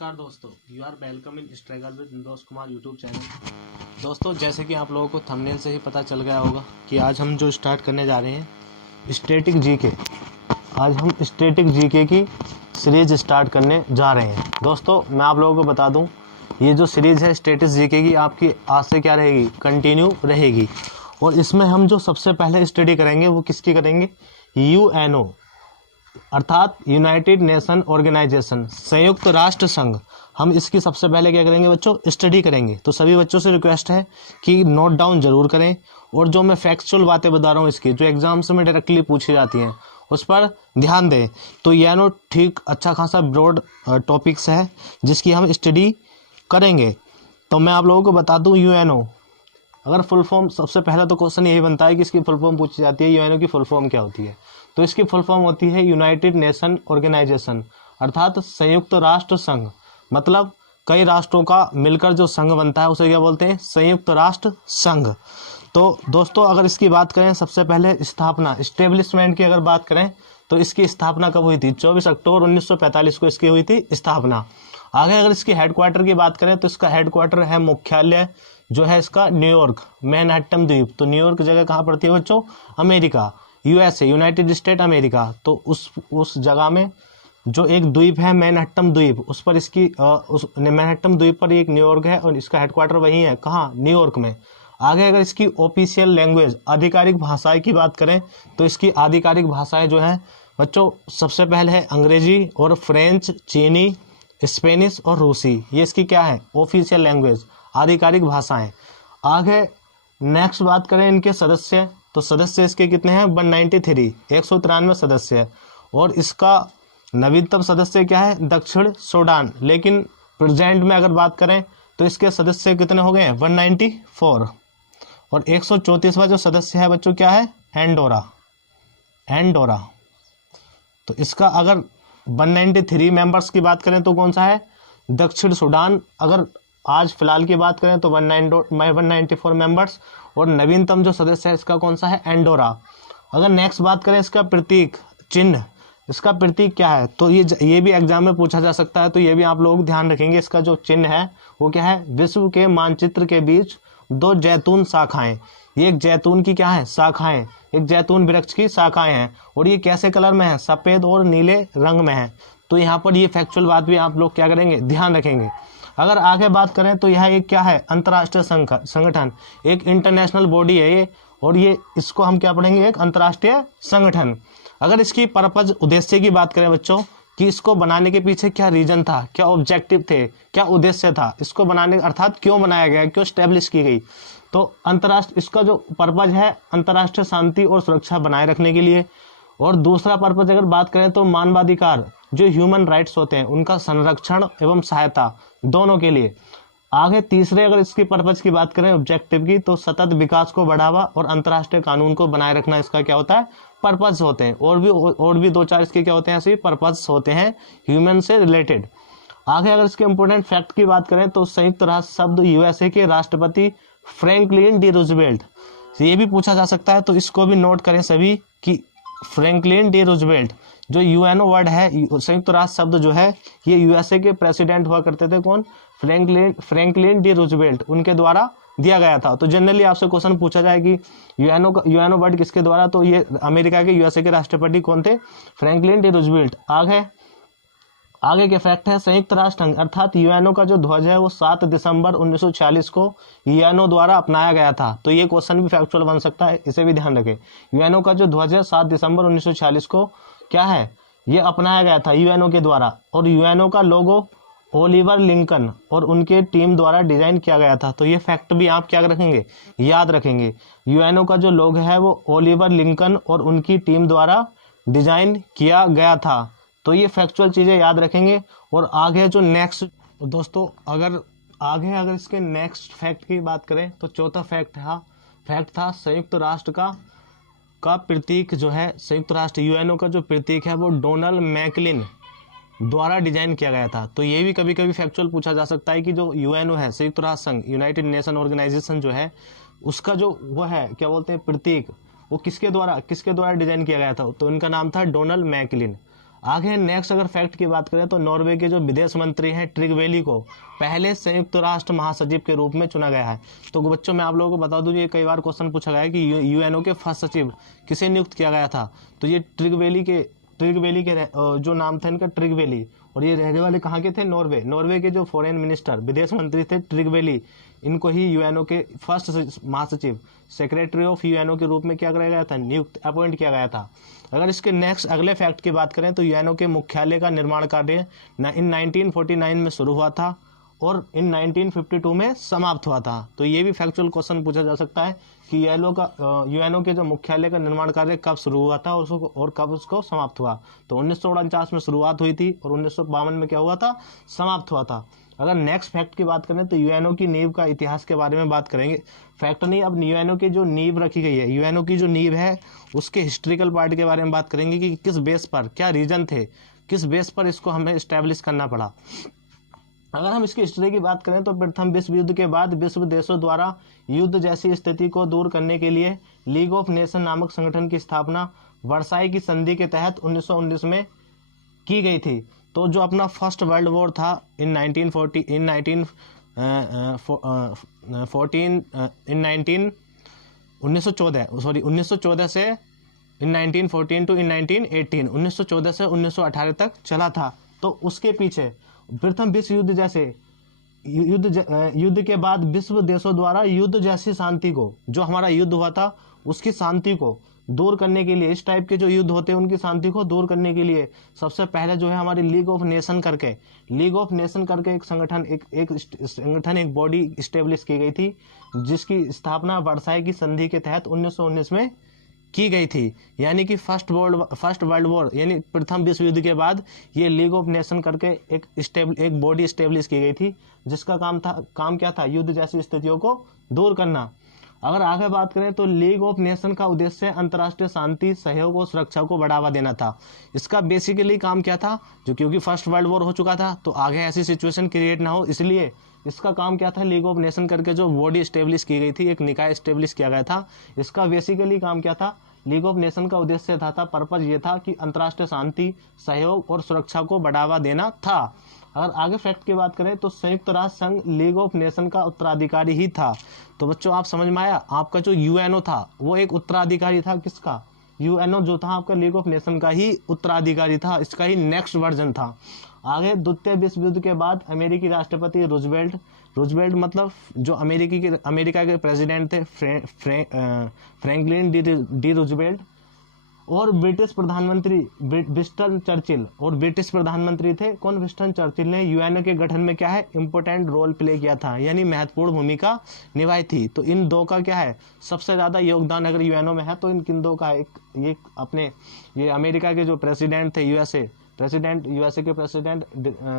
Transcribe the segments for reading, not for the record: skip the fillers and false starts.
नमस्कार दोस्तों, you are welcome in struggle with Nirdosh Kumar YouTube channel. दोस्तों, जैसे कि आप लोगों को थंबनेल से ही पता चल गया होगा कि आज हम जो स्टार्ट करने जा रहे हैं स्टैटिक जीके। आज हम स्टैटिक जीके की सीरीज स्टार्ट करने जा रहे हैं। दोस्तों, मैं आप लोगों को बता दूं, ये जो सीरीज है स्टैटिक जीके की आपकी आज से क्या रहेगी, कंटिन्यू रहेगी। और इसमें हम जो सबसे पहले स्टडी करेंगे वो किसकी करेंगे, यूएनओ अर्थात यूनाइटेड नेशन ऑर्गेनाइजेशन, संयुक्त राष्ट्र संघ। हम इसकी सबसे पहले क्या करेंगे बच्चों, स्टडी करेंगे। तो सभी बच्चों से रिक्वेस्ट है कि नोट डाउन जरूर करें और जो मैं फैक्चुअल बातें बता रहा हूँ इसकी जो एग्जाम्स में डायरेक्टली पूछी जाती हैं उस पर ध्यान दें। तो यह नो ठीक अच्छा खासा ब्रॉड टॉपिक्स है जिसकी हम स्टडी करेंगे। तो मैं आप लोगों को बता दूं, यूएनओ अगर फुल फॉर्म, सबसे पहला तो क्वेश्चन यही बनता है कि इसकी फुल फॉर्म पूछी जाती है, यूएनओ की फुल फॉर्म क्या होती है। तो इसकी फुल फॉर्म होती है यूनाइटेड नेशन ऑर्गेनाइजेशन अर्थात संयुक्त राष्ट्र संघ। मतलब कई राष्ट्रों का मिलकर जो संघ बनता है उसे क्या बोलते हैं, संयुक्त राष्ट्र संघ। तो दोस्तों, अगर इसकी बात करें सबसे पहले स्थापना, इस्टेब्लिशमेंट की अगर बात करें तो इसकी स्थापना कब हुई थी, 24 अक्टूबर 1945 को इसकी हुई थी स्थापना। आगे अगर इसकी हेडक्वार्टर की बात करें तो इसका हेडक्वार्टर है, मुख्यालय जो है इसका न्यूयॉर्क, मैनहट्टन द्वीप। तो न्यूयॉर्क जगह कहाँ पड़ती है बच्चों, America, USA, United state America. तो उस जगह में जो एक द्वीप है मैनहट्टन द्वीप, उस पर इसकी उस मैनहट्टन द्वीप पर एक न्यूयॉर्क है और इसका हेडक्वार्टर वही है, कहाँ, न्यूयॉर्क में। आगे अगर इसकी ऑफिशियल लैंग्वेज, आधिकारिक भाषाएं की बात करें तो इसकी आधिकारिक भाषाएं जो है बच्चों सबसे पहले है अंग्रेजी और फ्रेंच, चीनी, स्पेनिश और रूसी। ये इसकी क्या है, ऑफिशियल लैंग्वेज, आधिकारिक भाषाएं। आगे नेक्स्ट बात करें इनके सदस्य, तो सदस्य इसके कितने हैं, 193, 193 सदस्य। और इसका नवीनतम सदस्य क्या है, दक्षिण सूडान। लेकिन प्रेजेंट में अगर बात करें तो इसके सदस्य कितने हो गए हैं, 194। और 134वां जो सदस्य है बच्चों क्या है, एंडोरा। तो इसका अगर 193 मेंबर्स की बात करें तो कौन सा है, दक्षिण सूडान। अगर आज फिलहाल की बात करें तो 194 मेंबर्स। और नवीनतम जो सदस्य है इसका कौन सा है, एंडोरा। अगर नेक्स्ट बात करें इसका प्रतीक, चिन्ह, इसका प्रतीक क्या है, तो ये भी एग्जाम में पूछा जा सकता है। तो ये भी आप लोग ध्यान रखेंगे, इसका जो चिन्ह है वो क्या है, विश्व के मानचित्र के बीच दो जैतून शाखाएं। ये एक जैतून की क्या है, शाखाएं, एक जैतून वृक्ष की शाखाएं हैं। और ये कैसे कलर में है, सफेद और नीले रंग में है। तो यहाँ पर ये फैक्चुअल बात भी आप लोग क्या करेंगे, ध्यान रखेंगे। अगर आगे बात करें तो यह एक क्या है, अंतर्राष्ट्रीय संगठन, एक इंटरनेशनल बॉडी है ये। और ये इसको हम क्या पढ़ेंगे, एक अंतर्राष्ट्रीय संगठन। अगर इसकी पर्पज, उद्देश्य की बात करें बच्चों कि इसको बनाने के पीछे क्या रीजन था, क्या ऑब्जेक्टिव थे, क्या उद्देश्य था इसको बनाने, अर्थात क्यों बनाया गया, क्यों स्टैब्लिश की गई। तो अंतर्राष्ट्रीय, इसका जो पर्पज है अंतर्राष्ट्रीय शांति और सुरक्षा बनाए रखने के लिए। और दूसरा पर्पज अगर बात करें तो मानवाधिकार, जो ह्यूमन राइट्स होते हैं उनका संरक्षण एवं सहायता दोनों के लिए। आगे तीसरे अगर इसकी पर्पज की बात करें, ऑब्जेक्टिव की, तो सतत विकास को बढ़ावा और अंतर्राष्ट्रीय कानून को बनाए रखना इसका क्या होता है, पर्पज होते हैं। और भी दो चार इसके क्या होते हैं, ऐसे पर्पज होते हैं ह्यूमन से रिलेटेड। आगे अगर इसके इंपोर्टेंट फैक्ट की बात करें तो संयुक्त राष्ट्र शब्द यूएसए के राष्ट्रपति फ्रैंकलिन डी रूजवेल्ट, ये भी पूछा जा सकता है। तो इसको भी नोट करें सभी कि फ्रैंकलिन डी रूजवेल्ट जो यूएनओ वर्ड है, संयुक्त राष्ट्र शब्द जो है, ये यूएसए के प्रेसिडेंट हुआ करते थे, कौन, फ्रैंकलिन डी रूजवेल्ट, उनके द्वारा दिया गया था। तो जनरली आपसे क्वेश्चन पूछा जाए कि यूएनओ वर्ड किसके द्वारा, तो ये अमेरिका के, यूएसए के राष्ट्रपति कौन थे, फ्रैंकलिन डी रूजवेल्ट। आगे के फैक्ट है, संयुक्त राष्ट्र संघ अर्थात यूएनओ का जो ध्वज है वो 7 दिसंबर 1946 को यूएनओ द्वारा अपनाया गया था। तो ये क्वेश्चन भी फैक्चुअल बन सकता है, इसे भी ध्यान रखें। यूएनओ का जो ध्वज है 7 दिसंबर 1946 को क्या है, ये अपनाया गया था यूएनओ के द्वारा। और यूएनओ का लोगो ओलिवर लिंकन और उनके टीम द्वारा डिजाइन किया गया था। तो ये फैक्ट भी आप क्या रखेंगे, याद रखेंगे। यूएनओ का जो लोगो है वो ओलिवर लिंकन और उनकी टीम द्वारा डिजाइन किया गया था। तो ये फैक्चुअल चीजें याद रखेंगे। और आगे जो नेक्स्ट दोस्तों, अगर इसके नेक्स्ट फैक्ट की बात करें तो चौथा फैक्ट था संयुक्त राष्ट्र का प्रतीक जो है, संयुक्त राष्ट्र यूएनओ का जो प्रतीक है वो डोनाल्ड मैकलिन द्वारा डिजाइन किया गया था। तो ये भी कभी कभी फैक्चुअल पूछा जा सकता है कि जो यूएनओ है, संयुक्त राष्ट्र संघ, यूनाइटेड नेशन ऑर्गेनाइजेशन जो है, उसका जो वो है क्या बोलते हैं प्रतीक, वो किसके द्वारा डिजाइन किया गया था। तो उनका नाम था डोनाल्ड मैकलिन। आगे नेक्स्ट अगर फैक्ट की बात करें तो नॉर्वे के जो विदेश मंत्री हैं ट्रिगवेली को पहले संयुक्त राष्ट्र महासचिव के रूप में चुना गया है। तो बच्चों मैं आप लोगों को बता दूं, ये कई बार क्वेश्चन पूछा गया है कि यूएनओ के फर्स्ट सचिव किसे नियुक्त किया गया था। तो ये ट्रिगवेली के जो नाम था इनका ट्रिगवेली, और ये रहने वाले कहाँ के थे, नॉर्वे के जो फॉरेन मिनिस्टर विदेश मंत्री थे ट्रिगवेली, इनको ही यूएनओ के फर्स्ट महासचिव सेक्रेटरी ऑफ यूएनओ के रूप में क्या कराया गया था, नियुक्त अपॉइंट किया गया था। अगर इसके नेक्स्ट अगले फैक्ट की बात करें तो यूएनओ के मुख्यालय का निर्माण कार्य इन 1949 में शुरू हुआ था और इन 1952 में समाप्त हुआ था। तो ये भी फैक्चुअल क्वेश्चन पूछा जा सकता है कि यूएनओ के जो मुख्यालय का निर्माण कार्य कब शुरू हुआ था और कब उसको समाप्त हुआ। तो 1949 में शुरुआत हुई थी और 1952 में क्या हुआ था, समाप्त हुआ था। अगर नेक्स्ट फैक्ट की बात करें तो यूएनओ की नींव का इतिहास के बारे में बात करेंगे। फैक्ट नहीं, अब यूएनओ की जो नींव रखी गई है, यूएनओ की जो नींव है उसके हिस्ट्रिकल पार्ट के बारे में बात करेंगे कि किस बेस पर, क्या रीजन थे, किस बेस पर इसको हमें इस्टेब्लिश करना पड़ा। अगर हम इसकी हिस्ट्री की बात करें तो प्रथम विश्व युद्ध के बाद विश्व देशों द्वारा युद्ध जैसी स्थिति को दूर करने के लिए लीग ऑफ नेशन नामक संगठन की स्थापना वर्साई की संधि के तहत 1919 में की गई थी। तो जो अपना फर्स्ट वर्ल्ड वॉर था इन 1914 से इन 1914 टू इन 1918 1914 से 1918 तक चला था। तो उसके पीछे प्रथम विश्व युद्ध जैसे युद्ध के बाद विश्व देशों द्वारा युद्ध जैसी शांति को, जो हमारा युद्ध हुआ था उसकी शांति को दूर करने के लिए, इस टाइप के जो युद्ध होते हैं उनकी शांति को दूर करने के लिए सबसे पहले जो है हमारी लीग ऑफ नेशन करके एक संगठन एक बॉडी इस्टेब्लिश की गई थी, जिसकी स्थापना वर्साई की संधि के तहत 1919 में की गई थी। यानी कि फर्स्ट वर्ल्ड वॉर यानी प्रथम विश्व युद्ध के बाद ये लीग ऑफ नेशन करके एक बॉडी इस्टेब्लिश की गई थी, जिसका काम क्या था, युद्ध जैसी स्थितियों को दूर करना। अगर आगे बात करें तो लीग ऑफ नेशन का उद्देश्य अंतर्राष्ट्रीय शांति, सहयोग और सुरक्षा को बढ़ावा देना था। इसका बेसिकली काम क्या था, जो क्योंकि फर्स्ट वर्ल्ड वॉर हो चुका था तो आगे ऐसी सिचुएशन क्रिएट ना हो, इसलिए इसका काम क्या था, लीग ऑफ नेशन करके जो बॉडी स्टेब्लिश की गई थी, एक निकाय स्टेब्लिश किया गया था, इसका बेसिकली काम क्या था, लीग ऑफ नेशन का उद्देश्य था पर्पज ये था कि अंतर्राष्ट्रीय शांति, सहयोग और सुरक्षा को बढ़ावा देना था। अगर आगे फैक्ट की बात करें तो संयुक्त राष्ट्र संघ लीग ऑफ नेशन का उत्तराधिकारी ही था। तो बच्चों आप समझ में आया, आपका जो यूएनओ था वो एक उत्तराधिकारी था किसका, यूएनओ जो था आपका लीग ऑफ नेशन का ही उत्तराधिकारी था, इसका ही नेक्स्ट वर्जन था। आगे द्वितीय विश्व युद्ध के बाद अमेरिकी राष्ट्रपति रूजवेल्ट मतलब जो अमेरिका के प्रेसिडेंट थे फ्रैंकलिन डी रूजवेल्ट, और ब्रिटिश प्रधानमंत्री विंस्टन चर्चिल, और ब्रिटिश प्रधानमंत्री थे कौन, विंस्टन चर्चिल ने यूएनओ के गठन में क्या है, इंपॉर्टेंट रोल प्ले किया था, यानी महत्वपूर्ण भूमिका निभाई थी। तो इन दो का क्या है, सबसे ज्यादा योगदान अगर यूएनओ में है तो इन दो का ये अमेरिका के जो प्रेसिडेंट थे यूएसए के प्रेसिडेंट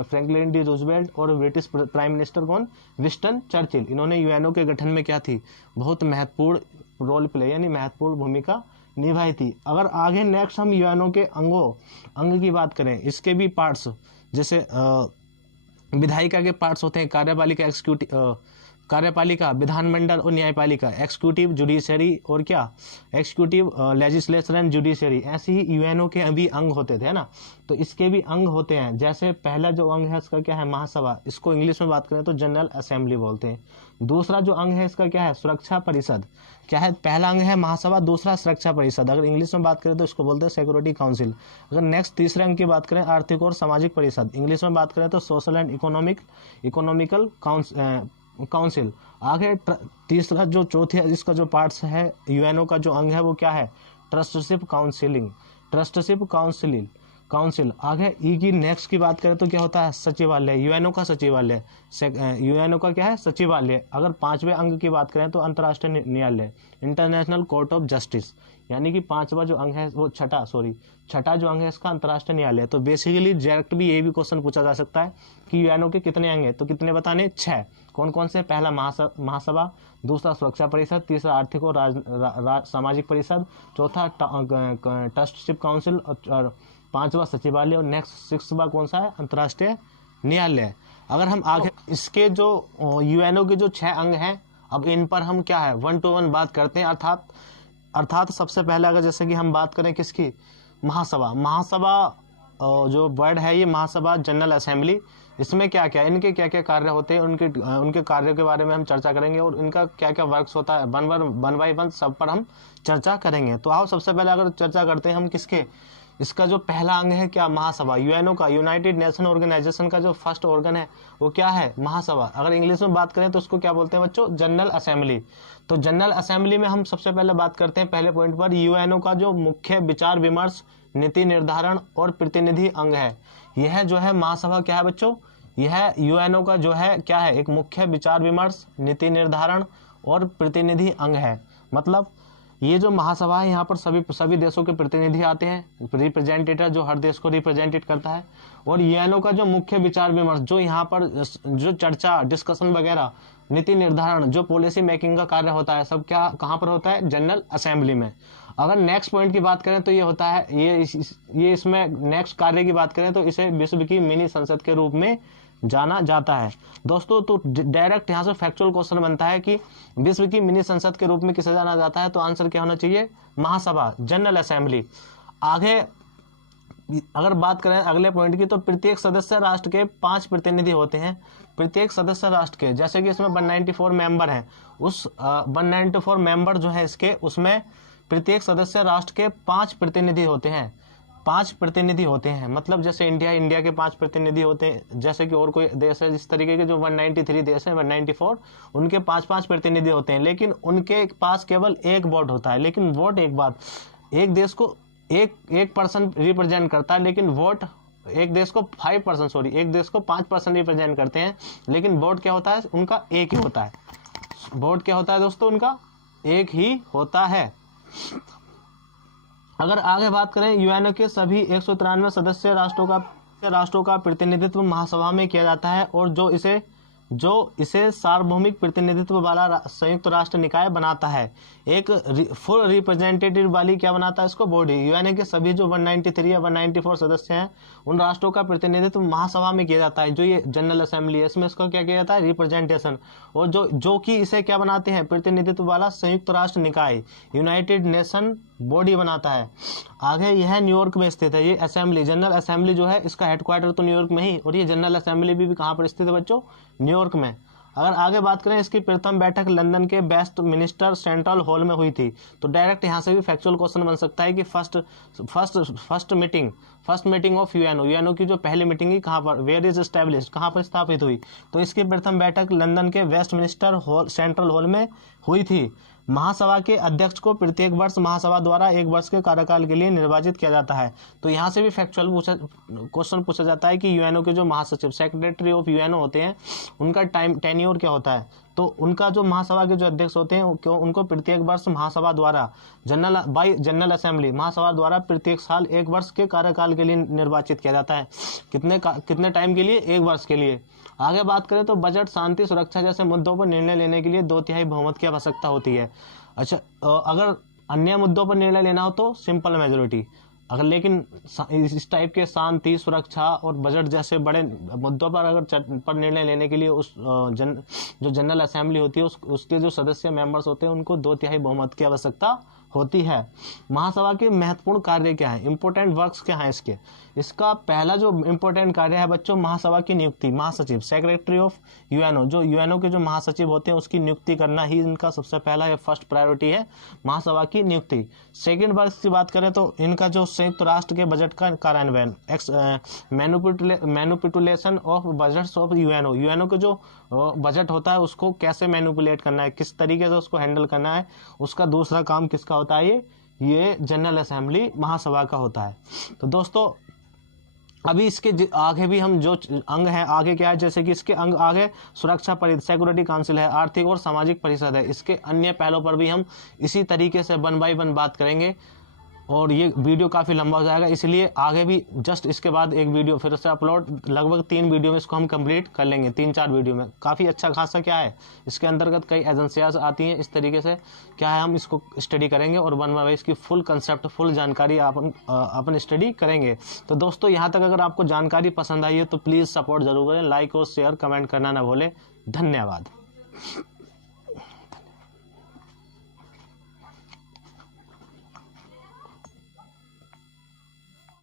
फ्रैंकलिन डी रूजवेल्ट और ब्रिटिश प्राइम मिनिस्टर कौन, विंस्टन चर्चिल, इन्होंने यूएनओ के गठन में क्या थी, बहुत महत्वपूर्ण रोल प्ले यानी महत्वपूर्ण भूमिका निभाई थी। अगर आगे नेक्स्ट हम यूएनओ के अंग की बात करें, इसके भी पार्ट्स जैसे विधायिका के पार्ट्स होते हैं, कार्यपालिका, विधानमंडल और न्यायपालिका, एक्सिक्यूटिव, जुडिशरी और क्या, एक्सिक्यूटिव, लेजिस्लेचर एंड जुडिशरी, ऐसे ही यूएनओ के भी अंग होते थे ना। तो इसके भी अंग होते हैं, जैसे पहला जो अंग है इसका क्या है, महासभा, इसको इंग्लिश में बात करें तो जनरल असेंबली बोलते हैं। दूसरा जो अंग है इसका क्या है, सुरक्षा परिषद, क्या है, पहला अंग है महासभा, दूसरा सुरक्षा परिषद, अगर इंग्लिश में बात करें तो इसको बोलते हैं सिक्योरिटी काउंसिल। अगर नेक्स्ट तीसरे अंग की बात करें, आर्थिक और सामाजिक परिषद, इंग्लिश में बात करें तो सोशल एंड इकोनॉमिकल काउंसिल। आगे तीसरा जो चौथे इसका जो पार्ट्स है यूएनओ का जो अंग है वो क्या है, ट्रस्टशिप काउंसिल। आगे ई की नेक्स्ट की बात करें तो क्या होता है, सचिवालय, यूएनओ का सचिवालय, यूएनओ का क्या है, सचिवालय। अगर पांचवें अंग की बात करें तो अंतर्राष्ट्रीय न्यायालय, इंटरनेशनल कोर्ट ऑफ जस्टिस, यानी कि पांचवा जो अंग है वो छठा जो अंग है इसका अंतर्राष्ट्रीय न्यायालय। तो बेसिकली डायरेक्ट भी ये भी क्वेश्चन पूछा जा सकता है कि यूएनओ के कितने अंग हैं, तो कितने बताने, 6। कौन कौन से, पहला महासभा, दूसरा सुरक्षा परिषद, तीसरा आर्थिक और सामाजिक परिषद, चौथा ट्रस्टशिप काउंसिल और पांचवा सचिवालय, और नेक्स्ट 6वां कौन सा है, अंतर्राष्ट्रीय न्यायालय। अगर हम आगे इसके जो यूएनओ के जो 6 अंग हैं, अब इन पर हम क्या है 1 to 1 बात करते हैं। अर्थात सबसे पहले अगर जैसे कि हम बात करें किसकी, महासभा जो वर्ड है ये महासभा जनरल असेंबली, इसमें क्या क्या इनके क्या क्या कार्य होते हैं, उनके कार्यों के बारे में हम चर्चा करेंगे और इनका क्या क्या वर्क्स होता है, वन बाय वन सब पर हम चर्चा करेंगे। तो आओ सबसे पहले अगर चर्चा करते हैं हम किसके, इसका जो पहला अंग है क्या, महासभा। यूएनओ का, यूनाइटेड नेशन ऑर्गेनाइजेशन का जो फर्स्ट ऑर्गन है वो क्या है, महासभा। अगर इंग्लिश में बात करें तो उसको क्या बोलते हैं बच्चों, जनरल असेंबली। तो जनरल असेंबली में हम सबसे पहले बात करते हैं पहले पॉइंट पर, यूएनओ का जो मुख्य विचार विमर्श, नीति निर्धारण और प्रतिनिधि अंग है, यह जो है महासभा क्या है बच्चों, यह यूएनओ का जो है क्या है, एक मुख्य विचार विमर्श, नीति निर्धारण और प्रतिनिधि अंग है। मतलब ये जो महासभा है यहाँ पर सभी देशों के प्रतिनिधि आते हैं, रिप्रेजेंटेटर जो हर देश को रिप्रेजेंटेट करता है। और यूएनओ का जो मुख्य विचार विमर्श, जो यहाँ पर जो चर्चा डिस्कशन वगैरह, नीति निर्धारण, जो पॉलिसी मेकिंग का कार्य होता है, सब क्या कहाँ पर होता है, जनरल असेंबली में। अगर नेक्स्ट पॉइंट की बात करें तो ये होता है, ये इसमें नेक्स्ट कार्य की बात करें तो इसे विश्व की मिनी संसद के रूप में जाना जाता है। दोस्तों तो डायरेक्ट यहाँ से फैक्चुअल क्वेश्चन बनता है कि विश्व की मिनी संसद के रूप में किसे जाना जाता है, तो आंसर क्या होना चाहिए, महासभा, जनरल असेंबली। आगे अगर बात करें अगले पॉइंट की, तो प्रत्येक सदस्य राष्ट्र के 5 प्रतिनिधि होते हैं, प्रत्येक सदस्य राष्ट्र के, जैसे कि इसमें 194 मेंबर हैं, उस 194 मेंबर जो है इसके, उसमें प्रत्येक सदस्य राष्ट्र के 5 प्रतिनिधि होते हैं, 5 प्रतिनिधि होते हैं। मतलब जैसे इंडिया के 5 प्रतिनिधि होते हैं, जैसे कि और कोई देश है जिस तरीके के जो 193 देश हैं, 194 उनके 5-5 प्रतिनिधि होते हैं, लेकिन उनके पास केवल एक वोट होता है। लेकिन वोट, एक बात, एक देश को एक पर्सन रिप्रेजेंट करता है, लेकिन वोट एक देश को 5%, एक देश को 5% रिप्रेजेंट करते हैं, लेकिन वोट क्या होता है उनका एक ही होता है। वोट क्या होता है दोस्तों, उनका एक ही होता है। अगर आगे बात करें, यूएनओ के सभी 193 सदस्य राष्ट्रों का प्रतिनिधित्व महासभा में किया जाता है, और जो इसे सार्वभौमिक प्रतिनिधित्व वाला संयुक्त राष्ट्र निकाय बनाता है, एक फुल रिप्रेजेंटेटिव वाली क्या बनाता है इसको, बॉडी। यूएनओ के सभी जो 193 या 194 सदस्य हैं, उन राष्ट्रों का प्रतिनिधित्व महासभा में किया जाता है, जो ये जनरल असेंबली है, इसमें इसका क्या किया जाता है, रिप्रेजेंटेशन। और जो कि इसे क्या बनाते हैं, प्रतिनिधित्व वाला संयुक्त राष्ट्र निकाय, यूनाइटेड नेशन बॉडी बनाता है। आगे यह न्यूयॉर्क में स्थित है, ये असेंबली, जनरल असेंबली जो है इसका हेडक्वार्टर तो न्यूयॉर्क में ही, और ये जनरल असेंबली भी कहाँ पर स्थित है बच्चों, न्यूयॉर्क में। अगर आगे बात करें, इसकी प्रथम बैठक लंदन के वेस्ट मिनिस्टर सेंट्रल हॉल में हुई थी। तो डायरेक्ट यहाँ से भी फैक्चुअल क्वेश्चन बन सकता है कि फर्स्ट मीटिंग ऑफ यूएनओ की जो पहली मीटिंग है कहाँ पर, वेयर इज एस्टैब्लिश्ड, कहाँ पर स्थापित हुई, तो इसकी प्रथम बैठक लंदन के Westminster hall central hall में हुई थी। महासभा के अध्यक्ष को प्रत्येक वर्ष महासभा द्वारा 1 वर्ष के कार्यकाल के लिए निर्वाचित किया जाता है। तो यहाँ से भी फैक्चुअल क्वेश्चन पूछा जाता है कि यूएनओ के जो महासचिव, सेक्रेटरी ऑफ यूएनओ होते हैं, उनका टेन्योर क्या होता है। तो उनका जो महासभा के जो अध्यक्ष होते हैं उनको प्रत्येक वर्ष महासभा द्वारा जनरल असेंबली, महासभा द्वारा प्रत्येक साल 1 वर्ष के कार्यकाल के लिए निर्वाचित किया जाता है। कितने टाइम के लिए, 1 वर्ष के लिए। आगे बात करें तो बजट, शांति, सुरक्षा जैसे मुद्दों पर निर्णय लेने के लिए 2/3 बहुमत की आवश्यकता होती है। अच्छा, अगर अन्य मुद्दों पर निर्णय लेना हो तो सिंपल मेजोरिटी। अगर लेकिन इस टाइप के शांति, सुरक्षा और बजट जैसे बड़े मुद्दों पर अगर निर्णय लेने के लिए जो जनरल असेंबली होती है उसके जो सदस्य मेंबर्स होते हैं उनको 2/3 बहुमत की आवश्यकता होती है। महासभा के महत्वपूर्ण कार्य क्या है, इंपॉर्टेंट वर्क्स क्या है इसका पहला जो इंपॉर्टेंट कार्य है बच्चों, महासभा की नियुक्ति, महासचिव, सेक्रेटरी ऑफ यूएनओ, जो यूएनओ के जो महासचिव होते हैं उसकी नियुक्ति करना ही इनका सबसे पहला या फर्स्ट प्रायोरिटी है, महासभा की नियुक्ति। सेकंड वर्क्स की बात करें तो इनका जो संयुक्त राष्ट्र के बजट का कार्यान्वयन, manipulation of budgets of UNO के जो बजट होता है उसको कैसे मैनिपुलेट करना है, किस तरीके से उसको हैंडल करना है, उसका दूसरा काम किसका होता है, ये जनरल असेंबली, महासभा का होता है। तो दोस्तों अभी इसके आगे भी हम जो अंग हैं, आगे क्या है, जैसे कि इसके अंग आगे सुरक्षा परिषद, सिक्योरिटी काउंसिल है, आर्थिक और सामाजिक परिषद है। इसके अन्य पहलों पर भी हम इसी तरीके से 1 बाय 1 बात करेंगे और ये वीडियो काफ़ी लंबा हो जाएगा, इसलिए आगे भी जस्ट इसके बाद एक वीडियो फिर से अपलोड, लगभग 3 वीडियो में इसको हम कंप्लीट कर लेंगे, 3-4 वीडियो में। काफ़ी अच्छा खासा क्या है, इसके अंतर्गत कई एजेंसियाज आती हैं, इस तरीके से क्या है हम इसको स्टडी करेंगे और 1 बाय 1 इसकी फुल कंसेप्ट, फुल जानकारी अपन स्टडी करेंगे। तो दोस्तों यहाँ तक अगर आपको जानकारी पसंद आई है तो प्लीज़ सपोर्ट जरूर करें, लाइक और शेयर कमेंट करना ना भूलें। धन्यवाद।